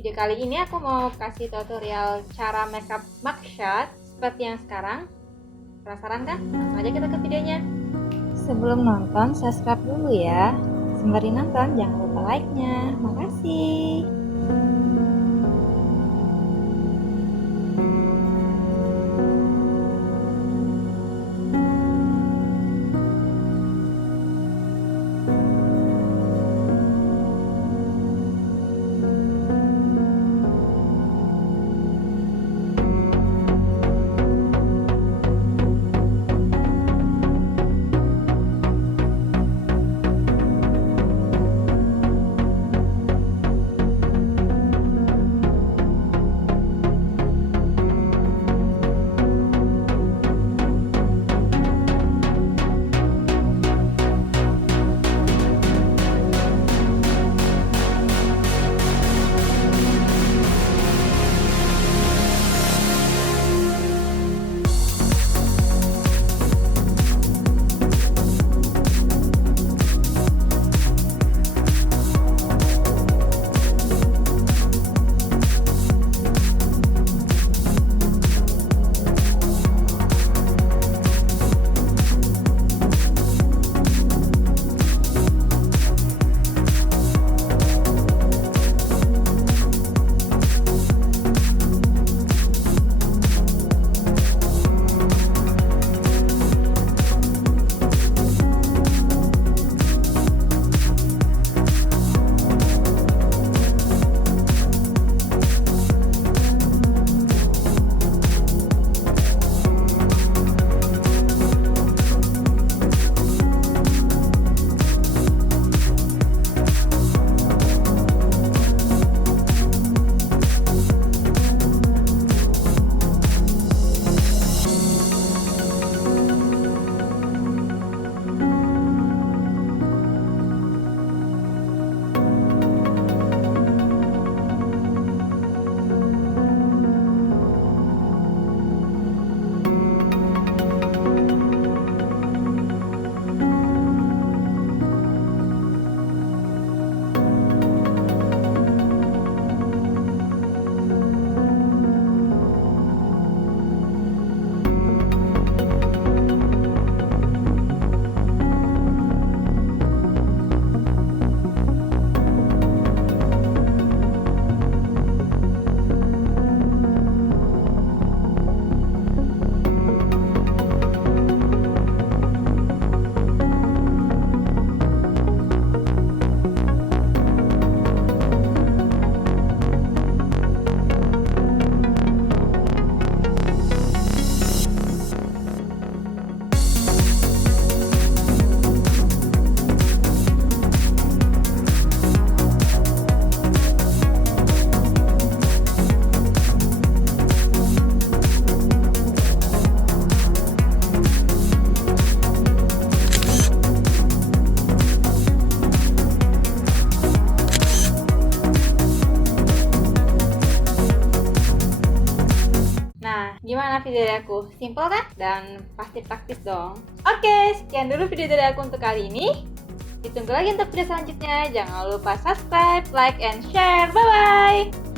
video kali ini aku mau kasih tutorial cara makeup mugshot seperti yang sekarang. Penasaran kan? Langsung aja kita ke videonya. Sebelum nonton, subscribe dulu ya. Sembari nonton, jangan lupa like-nya. Makasih. Gimana video dari aku? Simple kan? Dan pasti praktis dong. Oke, sekian dulu video dari aku untuk kali ini. Ditunggu lagi untuk video selanjutnya. Jangan lupa subscribe, like, and share. Bye-bye!